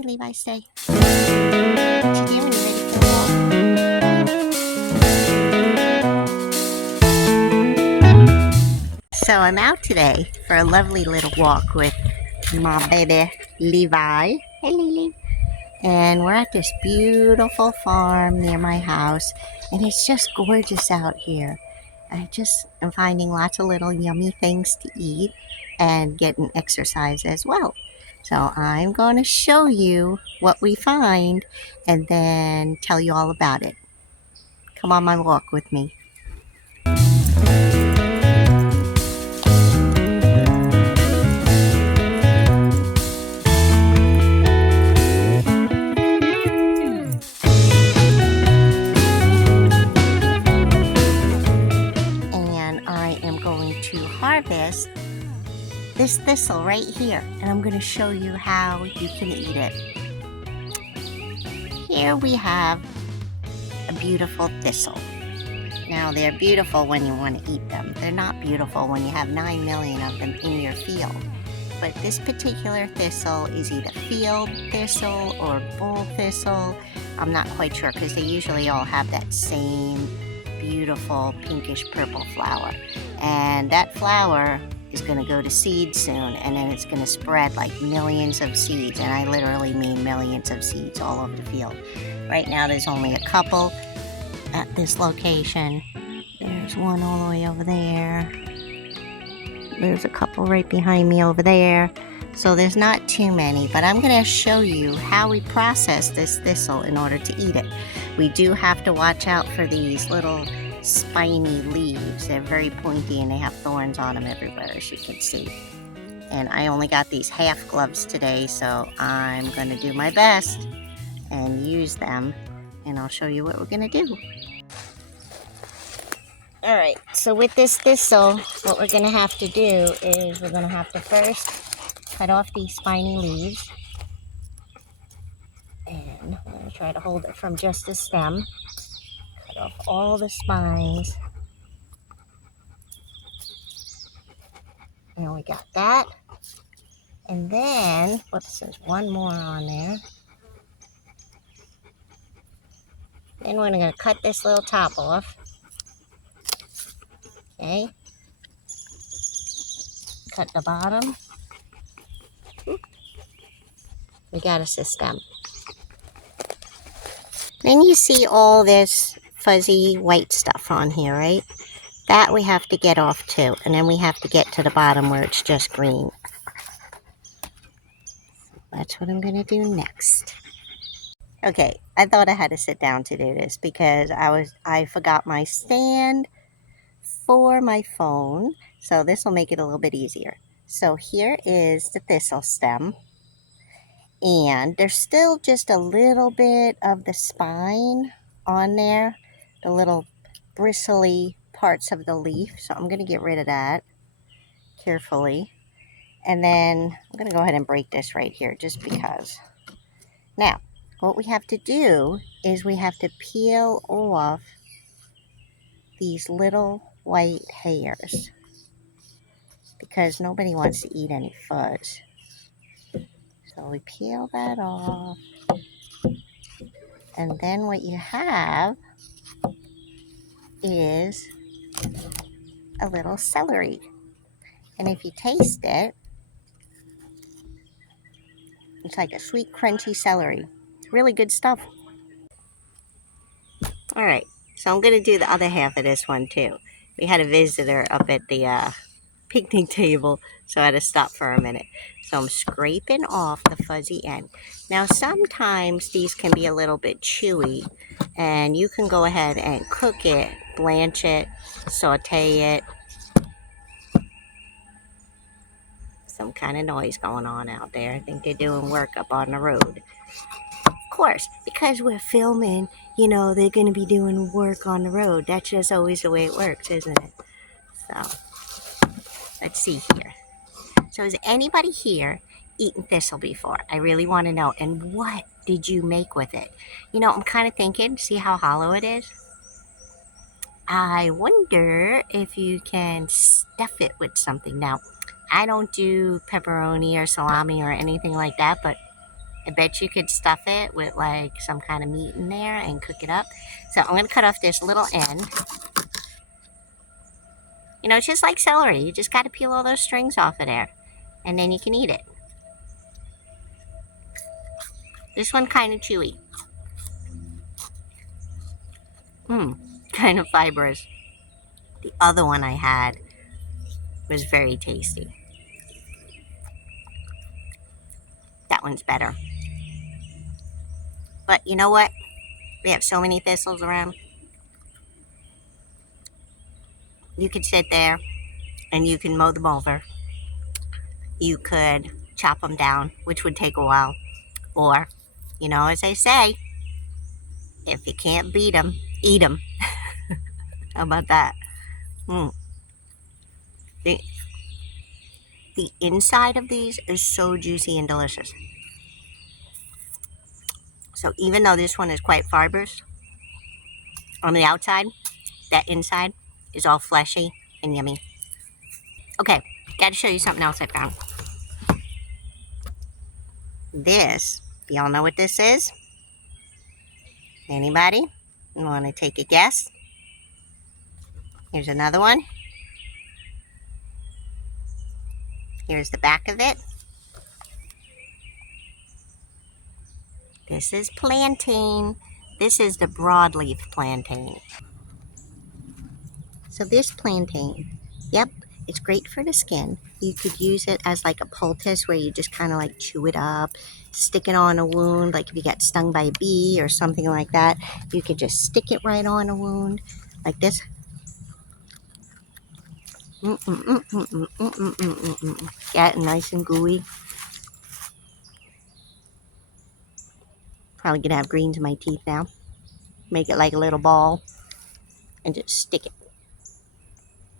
Hey, Levi, stay. What you doing? You ready for a walk? So I'm out today for a lovely little walk with my baby Levi. Hey, Lily. And we're at this beautiful farm near my house, and it's just gorgeous out here. I just am finding lots of little yummy things to eat and getting exercise as well. So I'm going to show you what we find and then tell you all about it. Come on my walk with me. And I am going to harvest this thistle right here, and I'm going to show you how you can eat it. Here we have a beautiful thistle. Now they're beautiful when you want to eat them. They're not beautiful when you have 9 million of them in your field. But this particular thistle is either field thistle or bull thistle. I'm not quite sure because they usually all have that same beautiful pinkish purple flower. And that flower is going to go to seed soon, and then it's going to spread like millions of seeds, and I literally mean millions of seeds all over the field. Right now there's only a couple at this location. There's one all the way over there. There's a couple right behind me over there. So there's not too many, but I'm going to show you how we process this thistle in order to eat it. We do have to watch out for these little spiny leaves. They're very pointy and they have thorns on them everywhere, as you can see. And I only got these half gloves today, so I'm going to do my best and use them, and I'll show you what we're going to do. Alright, so with this thistle, what we're going to have to do is we're going to have to first cut off these spiny leaves, and I'm going to try to hold it from just the stem. Cut off all the spines. And we got that. And then, whoops, there's one more on there. Then we're going to cut this little top off. Okay. Cut the bottom. We got a system. Then you see all this fuzzy white stuff on here, right? That we have to get off too. And then we have to get to the bottom where it's just green. That's what I'm going to do next. Okay, I thought I had to sit down to do this because I forgot my stand for my phone. So this will make it a little bit easier. So here is the thistle stem. And there's still just a little bit of the spine on there, the little bristly parts of the leaf. So I'm going to get rid of that carefully. And then I'm going to go ahead and break this right here just because. Now, what we have to do is we have to peel off these little white hairs because nobody wants to eat any fuzz. So we peel that off. And then what you have is a little celery. And if you taste it, it's like a sweet, crunchy celery. It's really good stuff. Alright, so I'm going to do the other half of this one too. We had a visitor up at the picnic table, so I had to stop for a minute. So I'm scraping off the fuzzy end. Now sometimes these can be a little bit chewy, and you can go ahead and cook it, blanch it, saute it. Some kind of noise going on out there. I think they're doing work up on the road. Of course, because we're filming, you know, they're going to be doing work on the road. That's just always the way it works, isn't it? So, let's see here. So, has anybody here eaten thistle before? I really want to know. And what did you make with it? You know, I'm kind of thinking, see how hollow it is? I wonder if you can stuff it with something. Now, I don't do pepperoni or salami or anything like that, but I bet you could stuff it with like some kind of meat in there and cook it up. So I'm going to cut off this little end. You know, it's just like celery. You just got to peel all those strings off of there, and then you can eat it. This one kind of chewy. Kind of fibrous. The other one I had was very tasty. That one's better. But you know what? We have so many thistles around. You could sit there and you can mow them over. You could chop them down, which would take a while. Or, you know, as they say, if you can't beat them, eat them. How about that? The inside of these is so juicy and delicious. So even though this one is quite fibrous, on the outside, that inside is all fleshy and yummy. Okay, gotta show you something else I found. This, y'all know what this is? Anybody? You want to take a guess? Here's another one. Here's the back of it. This is plantain. This is the broadleaf plantain. So this plantain, yep, it's great for the skin. You could use it as like a poultice where you just kind of like chew it up, stick it on a wound, like if you got stung by a bee or something like that. You could just stick it right on a wound like this. Get it nice and gooey. Probably gonna have greens in my teeth now. Make it like a little ball and just stick it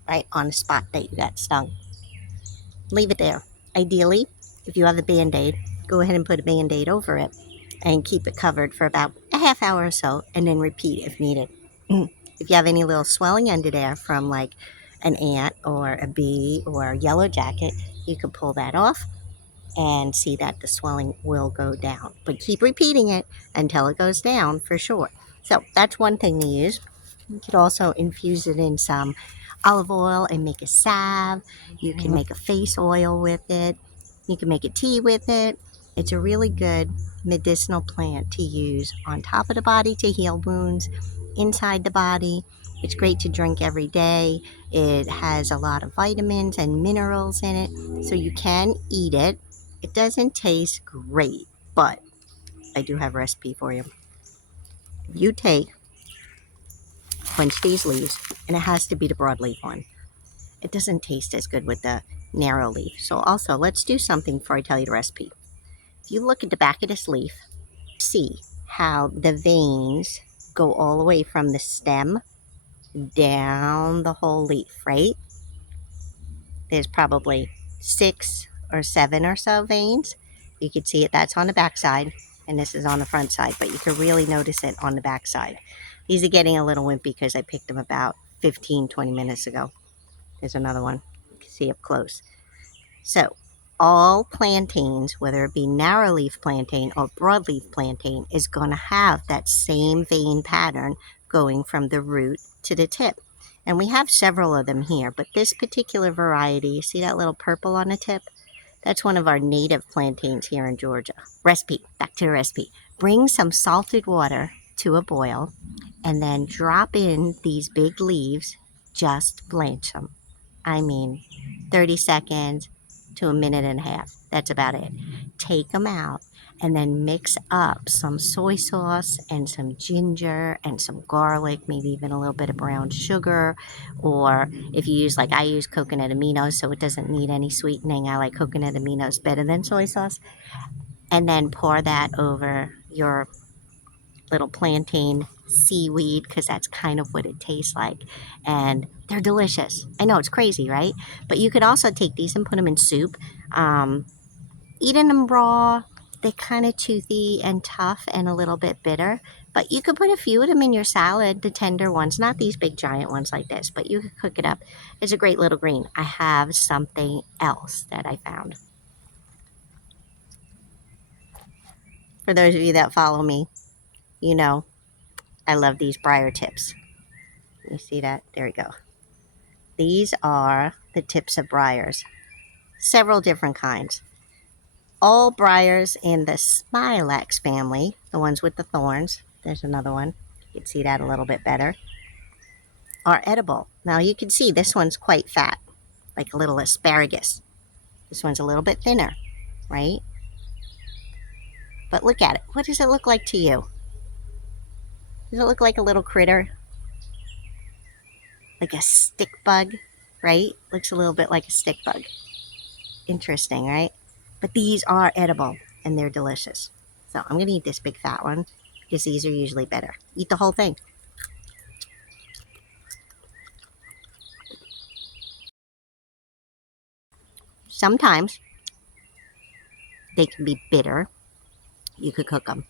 right on the spot that you got stung. Leave it there. Ideally, if you have a Band-Aid, go ahead and put a Band-Aid over it and keep it covered for about a half hour or so, and then repeat if needed. If you have any little swelling under there from like an ant or a bee or a yellow jacket, you can pull that off and see that the swelling will go down. But keep repeating it until it goes down for sure. So that's one thing to use. You could also infuse it in some olive oil and make a salve. You can make a face oil with it. You can make a tea with it. It's a really good medicinal plant to use on top of the body to heal wounds, inside the body. It's great to drink every day. It has a lot of vitamins and minerals in it, so you can eat it. It doesn't taste great, but I do have a recipe for you. You take quench these leaves, and it has to be the broadleaf one. It doesn't taste as good with the narrow leaf. So also, let's do something before I tell you the recipe. If you look at the back of this leaf, see how the veins go all the way from the stem down the whole leaf, right? There's probably 6 or 7 or so veins. You can see it, that's on the back side, and this is on the front side, but you can really notice it on the back side. These are getting a little wimpy because I picked them about 15-20 minutes ago. There's another one. You can see up close. So all plantains, whether it be narrowleaf plantain or broadleaf plantain, is going to have that same vein pattern going from the root to the tip. And we have several of them here, but this particular variety, you see that little purple on the tip? That's one of our native plantains here in Georgia. Recipe, back to the recipe. Bring some salted water to a boil and then drop in these big leaves, just blanch them. I mean, 30 seconds to a minute and a half. That's about it. Take them out and then mix up some soy sauce and some ginger and some garlic, maybe even a little bit of brown sugar. Or if you use, like I use coconut aminos, so it doesn't need any sweetening. I like coconut aminos better than soy sauce. And then pour that over your little plantain seaweed, because that's kind of what it tastes like, and they're delicious. I know it's crazy, right? But you could also take these and put them in soup. Eating them raw, they're kind of toothy and tough and a little bit bitter, but you could put a few of them in your salad, the tender ones, not these big giant ones like this, but you could cook it up. It's a great little green. I have something else that I found. For those of you that follow me, you know I love these briar tips. You see that? There we go. These are the tips of briars. Several different kinds. All briars in the smilax family, the ones with the thorns, there's another one, you can see that a little bit better, are edible. Now you can see this one's quite fat, like a little asparagus. This one's a little bit thinner, right? But look at it. What does it look like to you? Does it look like a little critter? Like a stick bug, right? Looks a little bit like a stick bug. Interesting, right? But these are edible and they're delicious. So I'm gonna eat this big fat one because these are usually better. Eat the whole thing. Sometimes they can be bitter. You could cook them.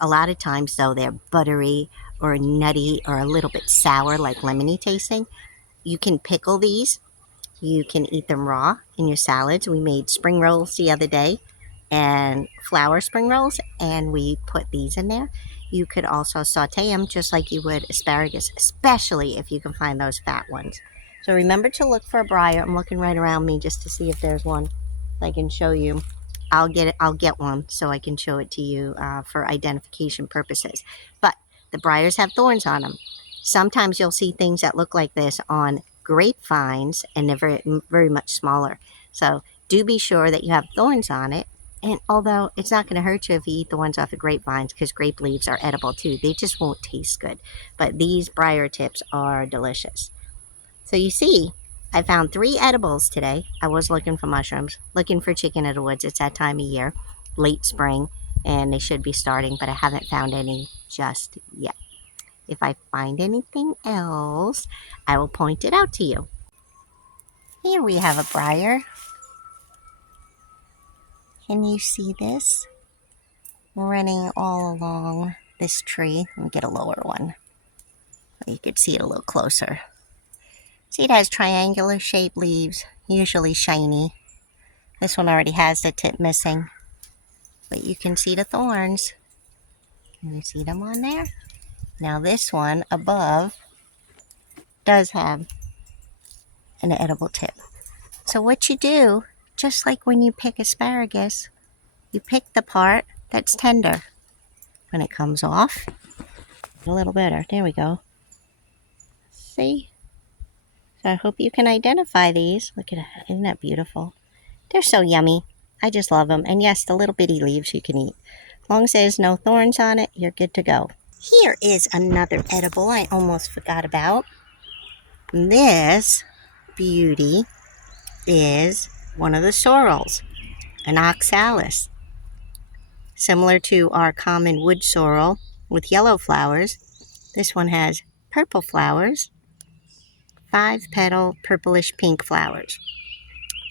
A lot of times though, they're buttery or nutty or a little bit sour, like lemony tasting. You can pickle these. You can eat them raw in your salads. We made spring rolls the other day and flour spring rolls, and we put these in there. You could also saute them just like you would asparagus, especially if you can find those fat ones. So remember to look for a briar. I'm looking right around me just to see if there's one I can show you. I'll get one so I can show it to you for identification purposes. But the briars have thorns on them. Sometimes you'll see things that look like this on grapevines, and they're very, very much smaller. So do be sure that you have thorns on it. And although it's not going to hurt you if you eat the ones off of grapevines, because grape leaves are edible too, they just won't taste good. But these briar tips are delicious. So you see, I found 3 edibles today. I was looking for mushrooms, looking for chicken of the woods. It's that time of year, late spring, and they should be starting, but I haven't found any just yet. If I find anything else, I will point it out to you. Here we have a briar. Can you see this? Running all along this tree. Let me get a lower one. You could see it a little closer. See, it has triangular shaped leaves, usually shiny. This one already has the tip missing, but you can see the thorns. Can you see them on there? Now this one above does have an edible tip. So what you do, just like when you pick asparagus, you pick the part that's tender. When it comes off, a little better. There we go. See? So I hope you can identify these. Look at that. Isn't that beautiful? They're so yummy. I just love them. And yes, the little bitty leaves you can eat. As long as there's no thorns on it, you're good to go. Here is another edible I almost forgot about. This beauty is one of the sorrels, an oxalis. Similar to our common wood sorrel with yellow flowers, this one has purple flowers, 5-petal purplish pink flowers.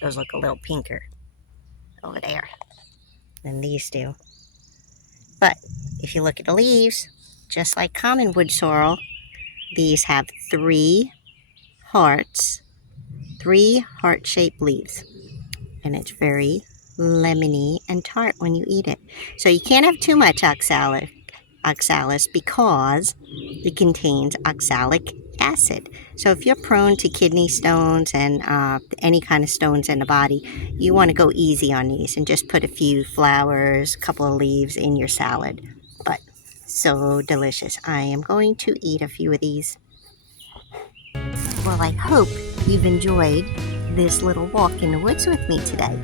Those look a little pinker over there than these do. But if you look at the leaves, just like common wood sorrel, these have 3 hearts, 3 heart-shaped leaves. And it's very lemony and tart when you eat it. So you can't have too much oxalis because it contains oxalic acid. So if you're prone to kidney stones and any kind of stones in the body, you want to go easy on these and just put a few flowers, a couple of leaves in your salad. But so delicious. I am going to eat a few of these. Well, I hope you've enjoyed this little walk in the woods with me today.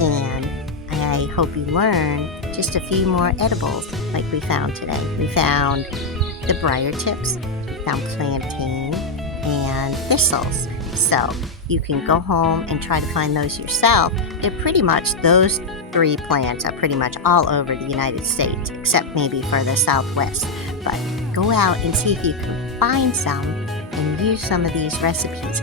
And I hope you learn just a few more edibles like we found today. We found the briar tips, we found plantain, and thistles. So you can go home and try to find those yourself. They're pretty much, those 3 plants are pretty much all over the United States, except maybe for the Southwest. But go out and see if you can find some and use some of these recipes.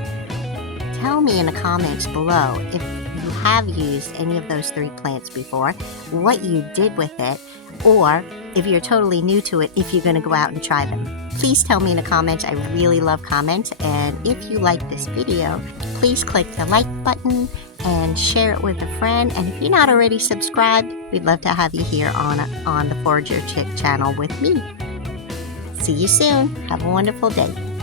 Tell me in the comments below if you have used any of those 3 plants before, what you did with it, or if you're totally new to it, if you're going to go out and try them. Please tell me in the comments. I really love comments. And if you like this video, please click the like button and share it with a friend. And if you're not already subscribed, we'd love to have you here on the Forager Chick channel with me. See you soon. Have a wonderful day.